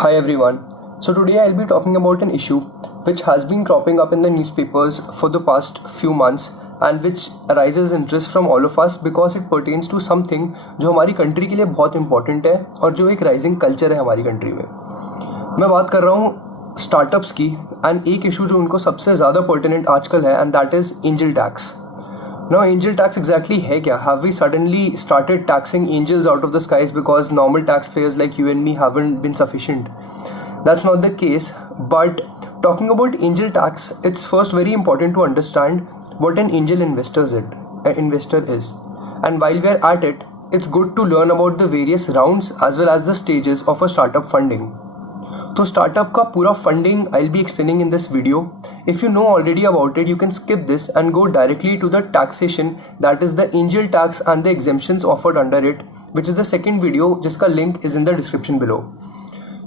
Hi everyone. So today I'll be talking about an issue which has been cropping up in the newspapers for the past few months and which arises interest from all of us because it pertains to something जो हमारी country के लिए बहुत important है और जो एक rising culture है हमारी कंट्री में. मैं बात कर रहा हूँ स्टार्टअप्स की एंड एक इशू जो उनको सबसे ज़्यादा पर्टिनेंट आजकल है and that is angel tax. Now, angel tax exactly है क्या? Have we suddenly started taxing angels out of the skies because normal taxpayers like you and me haven't been sufficient? That's not the case. But talking about angel tax, it's first very important to understand what an angel investor is. And while we're at it, it's good to learn about the various rounds as well as the stages of a startup funding. तो startup का पूरा funding I will be explaining in this video. If you know already about it you can skip this and go directly to the taxation that is the angel tax and the exemptions offered under it which is the second video जिसका link is in the description below.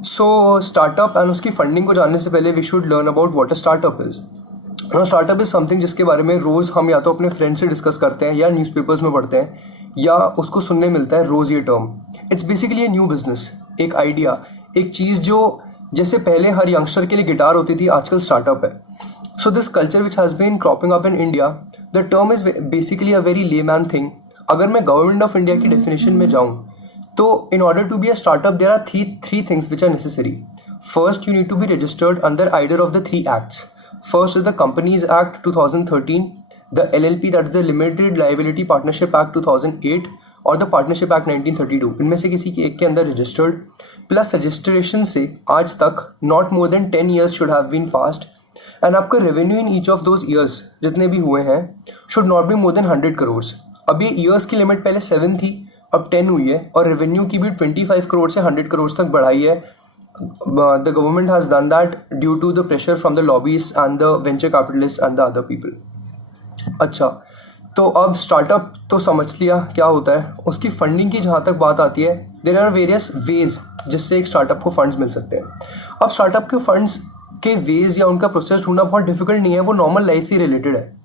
So startup and उसकी funding को जानने से पहले we should learn about what a startup is. Startup is something जिसके बारे में रोज हम या तो अपने फ्रेंड से डिस्कस करते हैं या न्यूज़पेपर्स में पढ़ते हैं या उसको सुनने मिलता है रोज ये term. It's basically a new business, एक आइडिया, एक चीज़ जो जैसे पहले हर यंगस्टर के लिए गिटार होती थी आजकल स्टार्टअप है. So this culture which has been cropping up in India, the term is basically a very layman thing. अगर मैं गवर्नमेंट ऑफ इंडिया की डेफिनेशन में जाऊँ तो in order to be a startup there are three things which are necessary. First, you need to be registered under either of the three acts. First is the companies act 2013, the LLP that is the limited liability partnership act 2008 और the partnership act 1932. इनमें से किसी एक के अंदर registered plus registration से आज तक not more than 10 years should have been passed and आपका revenue in each of those years जितने भी हुए हैं should not be more than 100 crore. अब ये ईयर्स की लिमिट पहले 7 थी, अब 10 हुई है और रेवेन्यू की भी 25 करोड़ से 100 करोड़ तक बढ़ाई है. The government has done that due to the pressure from the lobbies and the venture capitalist and the other people. अच्छा, तो अब स्टार्टअप तो समझ लिया क्या होता है. उसकी फंडिंग की जहाँ तक बात आती है, देयर आर वेरियस वेज जिससे एक स्टार्टअप को फंड्स मिल सकते हैं. अब स्टार्टअप के फंड्स के वेज या उनका प्रोसेस ढूंढना बहुत डिफिकल्ट नहीं है, वो नॉर्मल लाइफ से रिलेटेड है.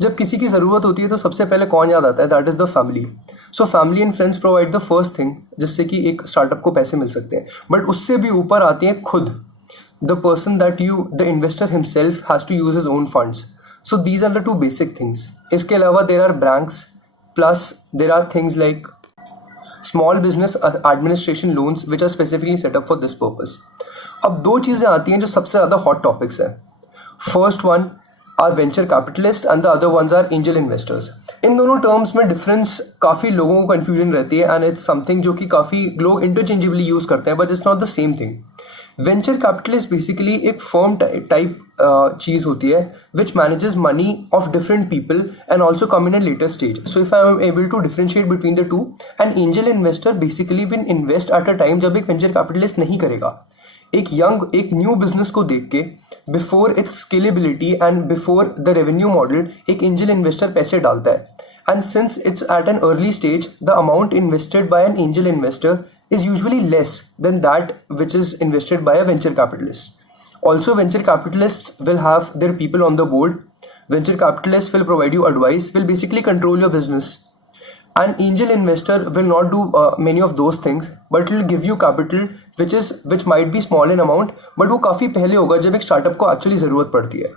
जब किसी की ज़रूरत होती है तो सबसे पहले कौन याद आता है? That is the family. So family and friends provide the first thing जिससे कि एक स्टार्टअप को पैसे मिल सकते हैं. बट उससे भी ऊपर आती हैं खुद, the person that the investor himself has to use his own funds. So these are the two basic things. इसके अलावा there are banks plus there are things like small business administration loans which are specifically set up for this purpose. अब दो चीज़ें आती हैं जो सबसे ज़्यादा hot topics हैं. First one are venture capitalists and the other ones are angel investors. इन दोनों टर्म्स में डिफरेंस काफ़ी लोगों को कन्फ्यूजन रहती है एंड इट्स समथिंग जो कि काफ़ी लोग इंटरचेंजेबली यूज़ करते हैं but it's not the same thing. Venture capitalist basically एक फर्म टाइप चीज़ होती है which manages money of different people and also come in a later stage. So if I am able to differentiate between the two, an angel investor basically will invest at a time जब एक venture capitalist नहीं करेगा. एक new business को देख के before its scalability and before the revenue model एक angel investor पैसे डालता है. And since it's at an early stage the amount invested by an angel investor is usually less than that which is invested by a venture capitalist. Also, venture capitalists will have their people on the board. Venture capitalists will provide you advice, will basically control your business. An angel investor will not do many of those things, but will give you capital which might be small in amount, but वो काफ़ी पहले होगा जब एक startup को actually ज़रूरत पड़ती है.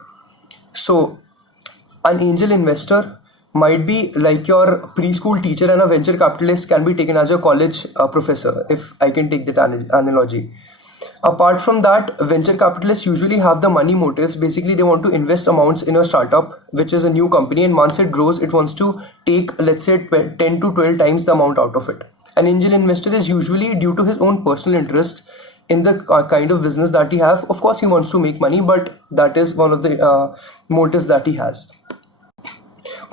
So, an angel investor might be like your preschool teacher and a venture capitalist can be taken as your college professor, if I can take that analogy. Apart from that, venture capitalists usually have the money motives. Basically, they want to invest amounts in a startup, which is a new company, and once it grows, it wants to take, let's say, 10 to 12 times the amount out of it. An angel investor is usually due to his own personal interests in the kind of business that he have. Of course, he wants to make money, but that is one of the motives that he has.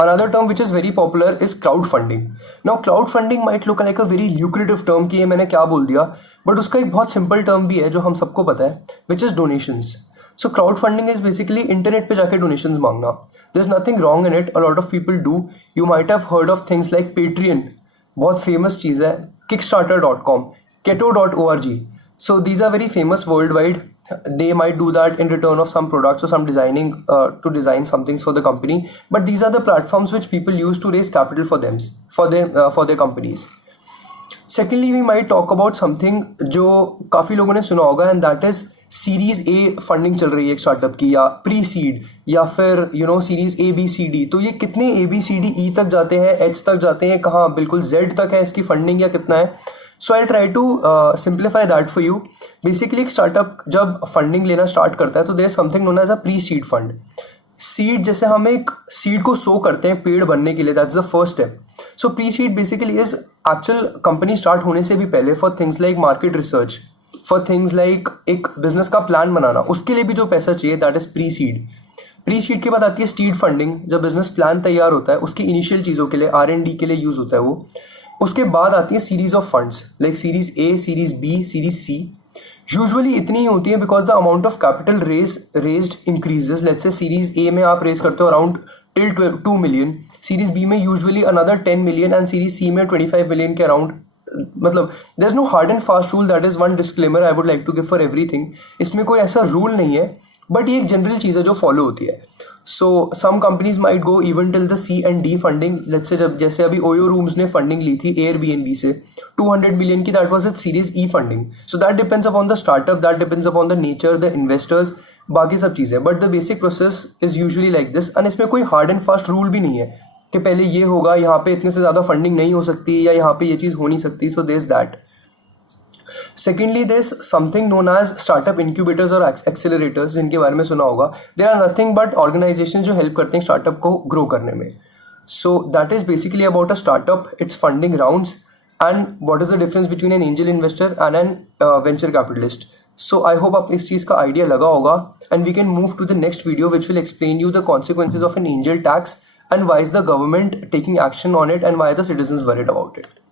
Another term which is very popular is crowdfunding. Now crowdfunding might look like a very lucrative term कि ये मैंने क्या बोल दिया, but उसका एक बहुत simple term भी है जो हम सबको पता है, which is donations. So crowdfunding is basically internet पे जाके donations मांगना. There's nothing wrong in it. A lot of people do. You might have heard of things like Patreon, बहुत famous चीज़ है, Kickstarter.com, Keto.org. So these are very famous worldwide. They might do that in return of some products or some designing to design some things for the company, but these are the platforms which people use to raise capital for them for their companies. Secondly we might talk about something जो काफ़ी लोगों ने सुना होगा, and that is series A funding चल रही है एक स्टार्टअप की, या प्री सीड, या फिर सीरीज ABCD। तो ये कितने ABCDE तक जाते हैं, H तक जाते हैं, कहाँ बिल्कुल Z तक है इसकी फंडिंग या कितना है। So I try to simplify that for you. Basically एक स्टार्टअप जब फंडिंग लेना स्टार्ट करता है तो there something known as a pre seed fund. Seed, जैसे हम एक सीड को सो करते हैं पेड़ बनने के लिए, that's the first step. So pre seed basically is actual company start होने से भी पहले for things like market research, for things like एक बिजनेस का प्लान बनाना, उसके लिए भी जो पैसा चाहिए that is pre seed. Pre seed के बाद आती है सीड फंडिंग, जब बिजनेस प्लान तैयार होता है उसकी इनिशियल चीज़ों के लिए, R&D के लिए यूज होता है वो। उसके बाद आती है series of funds like series A, series B, series C। Usually इतनी ही होती है because the amount of capital raised increases. Let's say series A में आप रेज करते हो around till 2 million, series B में usually another 10 million, and series C में 25 मिलियन के अराउंड। मतलब there is no hard and fast rule, that is one disclaimer I would like to give for everything. इसमें कोई ऐसा rule नहीं है, but ये एक जनरल चीज़ है जो फॉलो होती है। So some companies might go even till the C and D funding. Let's say जैसे अभी ओयो रूम्स ने फंडिंग ली थी Airbnb से 200 मिलियन की, that was it series E funding. So that depends upon the startup, that depends upon the nature, the investors, बाकी सब चीज़ें, but the basic process is usually like this. And इसमें कोई hard and fast rule भी नहीं है कि पहले ये होगा, यहाँ पे इतने से ज़्यादा फंडिंग नहीं हो सकती, या यहाँ पे ये चीज़ हो नहीं सकती। So there is that. Secondly there's something known as startup incubators और एक्सेलरेटर्स, जिनके बारे में सुना होगा। There are nothing but organisation जो हेल्प करते हैं स्टार्टअप को ग्रो करने में। So that is basically about a startup, its funding rounds, and what is the difference between an angel investor and an venture capitalist. So I hope आप इस चीज़ का आइडिया लगा होगा, and we can move to the next video which will explain you the consequences of an angel tax and why is the government taking action on it and why are the citizens worried about it.